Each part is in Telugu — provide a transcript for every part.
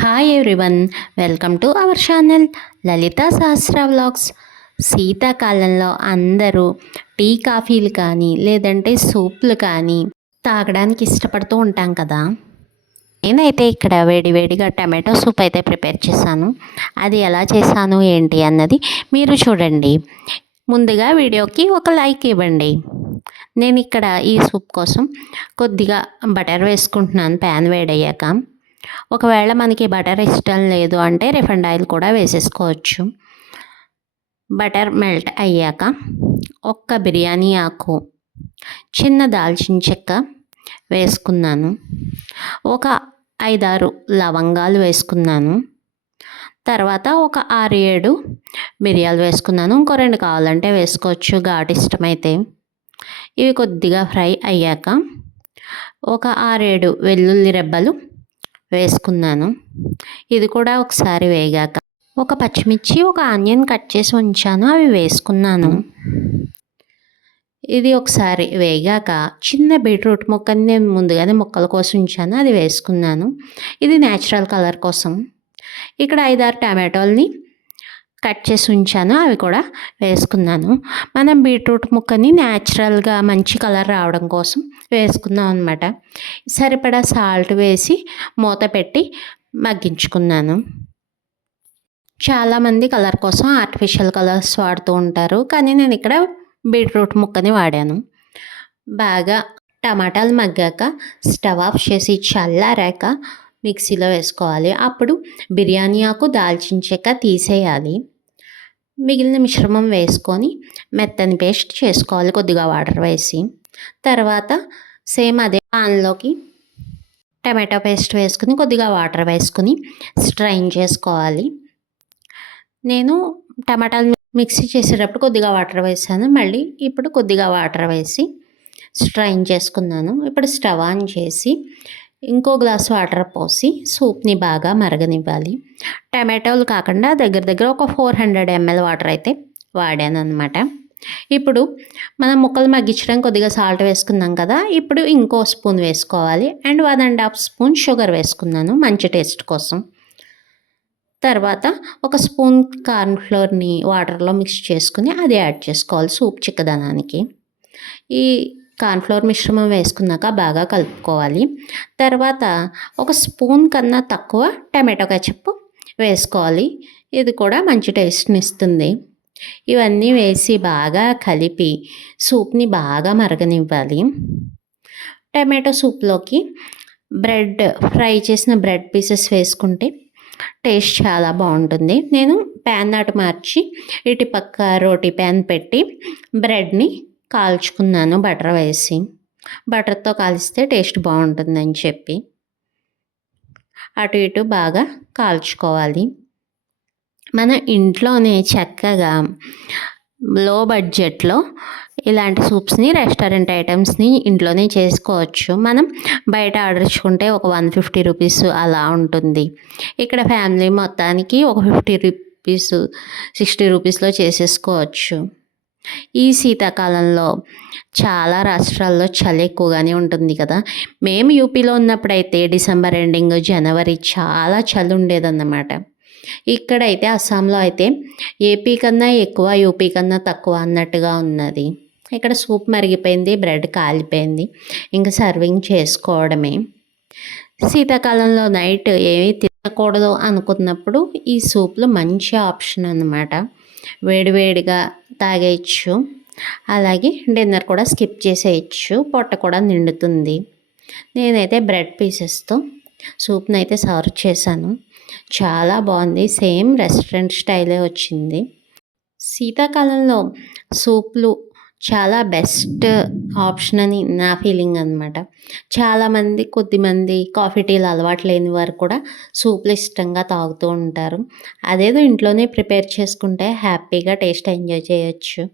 Hi everyone welcome to our channel Lalitha Sahasra vlogs శీతాకాలంలో అందరూ టీ కాఫీలు కానీ లేదంటే సూప్లు కానీ తాగడానికి ఇష్టపడుతూ ఉంటాం కదా. నేనైతే ఇక్కడ వేడివేడిగా టమాటో సూప్ అయితే ప్రిపేర్ చేశాను. అది ఎలా చేశాను ఏంటి అన్నది మీరు చూడండి. ముందుగా వీడియోకి ఒక లైక్ ఇవ్వండి. నేను ఇక్కడ ఈ సూప్ కోసం కొద్దిగా బటర్ వేసుకుంటున్నాను ప్యాన్ వేడయ్యాక. ఒకవేళ మనకి బటర్ ఇష్టం లేదు అంటే రిఫండ్ ఆయిల్ కూడా వేసేసుకోవచ్చు. బటర్ మెల్ట్ అయ్యాక ఒక్క బిర్యానీ ఆకు చిన్న దాల్చిన చెక్క వేసుకున్నాను. ఒక ఐదారు లవంగాలు వేసుకున్నాను. తర్వాత ఒక ఆరు ఏడు మిరియాలు వేసుకున్నాను. ఇంకో రెండు కావాలంటే వేసుకోవచ్చు ఘాటు ఇష్టమైతే. ఇవి కొద్దిగా ఫ్రై అయ్యాక ఒక ఆరేడు వెల్లుల్లి రెబ్బలు వేసుకున్నాను. ఇది కూడా ఒకసారి వేగాక. ఒక పచ్చిమిర్చి ఒక ఆనియన్ కట్ చేసి ఉంచాను. అవి వేసుకున్నాను. ఇది ఒకసారి వేగాక చిన్న బీట్రూట్ ముక్కని నేను ముందుగానే ముక్కల కోసం ఉంచాను. అది వేసుకున్నాను. ఇది న్యాచురల్ కలర్ కోసం. ఇక్కడ ఐదారు టమాటోల్ని కట్ చేసి ఉంచాను అవి కూడా వేసుకున్నాను. మనం బీట్రూట్ ముక్కని న్యాచురల్గా మంచి కలర్ రావడం కోసం వేసుకున్నాం అనమాట సరిపడా సాల్ట్ వేసి మూత పెట్టి మగ్గించుకున్నాను. చాలామంది కలర్ కోసం ఆర్టిఫిషియల్ కలర్స్ వాడుతూ ఉంటారు కానీ నేను ఇక్కడ బీట్రూట్ ముక్కని వాడాను. బాగా టమాటాలు మగ్గాక స్టవ్ ఆఫ్ చేసి చల్లారాక మిక్సీలో వేసుకోవాలి. అప్పుడు బిర్యానీ ఆకు దాల్చిన చెక్క తీసేయాలి. మిగిలిన మిశ్రమం వేసుకొని మెత్తని పేస్ట్ చేసుకోవాలి. కొద్దిగా వాటర్ వేసి. తర్వాత సేమ్ అదే పాన్లోకి టమాటో పేస్ట్ వేసుకుని కొద్దిగా వాటర్ వేసుకుని స్ట్రైన్ చేసుకోవాలి. నేను టమాటాలు మిక్సీ చేసేటప్పుడు కొద్దిగా వాటర్ వేసాను. మళ్ళీ ఇప్పుడు కొద్దిగా వాటర్ వేసి స్ట్రైన్ చేసుకున్నాను. ఇప్పుడు స్టవ్ ఆన్ చేసి ఇంకో గ్లాస్ వాటర్ పోసి సూప్ని బాగా మరగనివ్వాలి. టమాటోలు కాకుండా దగ్గర దగ్గర ఒక ఫోర్ హండ్రెడ్ ఎంఎల్ వాటర్ అయితే వాడాను అనమాట ఇప్పుడు మనం ముక్కలు మగ్గించడానికి కొద్దిగా సాల్ట్ వేసుకున్నాం కదా ఇప్పుడు ఇంకో స్పూన్ వేసుకోవాలి. And one and half spoon sugar వేసుకున్నాను మంచి టేస్ట్ కోసం. తర్వాత ఒక స్పూన్ కార్న్ఫ్లోర్ని వాటర్లో మిక్స్ చేసుకుని అది యాడ్ చేసుకోవాలి సూప్ చిక్కదనానికి. ఈ కార్న్ఫ్లోర్ మిశ్రమం వేసుకున్నాక బాగా కలుపుకోవాలి. తర్వాత ఒక స్పూన్ కన్నా తక్కువ టమాటో కచప్ వేసుకోవాలి. ఇది కూడా మంచి టేస్ట్ని ఇస్తుంది. ఇవన్నీ వేసి బాగా కలిపి సూప్ని బాగా మరగనివ్వాలి. టమాటో సూప్లోకి బ్రెడ్ ఫ్రై చేసిన బ్రెడ్ పీసెస్ వేసుకుంటే టేస్ట్ చాలా బాగుంటుంది. నేను ప్యాన్ నాటు మార్చి ఇటు పక్క రోటీ ప్యాన్ పెట్టి బ్రెడ్ని కాల్చుకున్నాను బటర్ వేసి. బటర్తో కాలిస్తే టేస్ట్ బాగుంటుందని చెప్పి. అటు ఇటు బాగా కాల్చుకోవాలి. మన ఇంట్లోనే చక్కగా లో బడ్జెట్లో ఇలాంటి సూప్స్ని రెస్టారెంట్ ఐటమ్స్ని ఇంట్లోనే చేసుకోవచ్చు. మనం బయట ఆర్డర్ ఇచ్చుకుంటే ఒక వన్ ఫిఫ్టీ రూపీస్ అలా ఉంటుంది. ఇక్కడ ఫ్యామిలీ మొత్తానికి ఒక ఫిఫ్టీ రూపీస్ సిక్స్టీ రూపీస్లో చేసేసుకోవచ్చు. ఈ శీతాకాలంలో చాలా రాష్ట్రాల్లో చలి ఎక్కువగానే ఉంటుంది కదా. మేము యూపీలో ఉన్నప్పుడైతే డిసెంబర్ ఎండింగ్ జనవరి చాలా చలి ఉండేదన్నమాట. ఇక్కడైతే అస్సాంలో అయితే ఏపీ కన్నా ఎక్కువ యూపీ కన్నా తక్కువ అన్నట్టుగా ఉన్నది. ఇక్కడ సూప్ మరిగిపోయింది బ్రెడ్ కాలిపోయింది. ఇంకా సర్వింగ్ చేసుకోవడమే. శీతాకాలంలో నైట్ ఏమీ తినకూడదు అనుకున్నప్పుడు ఈ సూప్లు మంచి ఆప్షన్ అన్నమాట. వేడివేడిగా తాగేయచ్చు. అలాగే డిన్నర్ కూడా స్కిప్ చేసేయచ్చు. పొట్ట కూడా నిండుతుంది. నేనైతే బ్రెడ్ పీసెస్తో సూప్ని అయితే సర్వ్ చేశాను. చాలా బాగుంది. సేమ్ రెస్టారెంట్ స్టైలే వచ్చింది. శీతాకాలంలో సూప్లు చాలా బెస్ట్ ఆప్షన్ అని నా ఫీలింగ్ అనమాట చాలామంది కొద్దిమంది కాఫీ టీలు అలవాటు లేని వారు కూడా సూప్లు ఇష్టంగా తాగుతూ ఉంటారు. అదేదో ఇంట్లోనే ప్రిపేర్ చేసుకుంటే హ్యాపీగా టేస్ట్ ఎంజాయ్ చేయొచ్చు.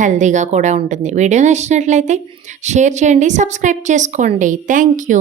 హెల్తీగా కూడా ఉంటుంది. వీడియో నచ్చినట్లయితే షేర్ చేయండి సబ్స్క్రైబ్ చేసుకోండి. Thank you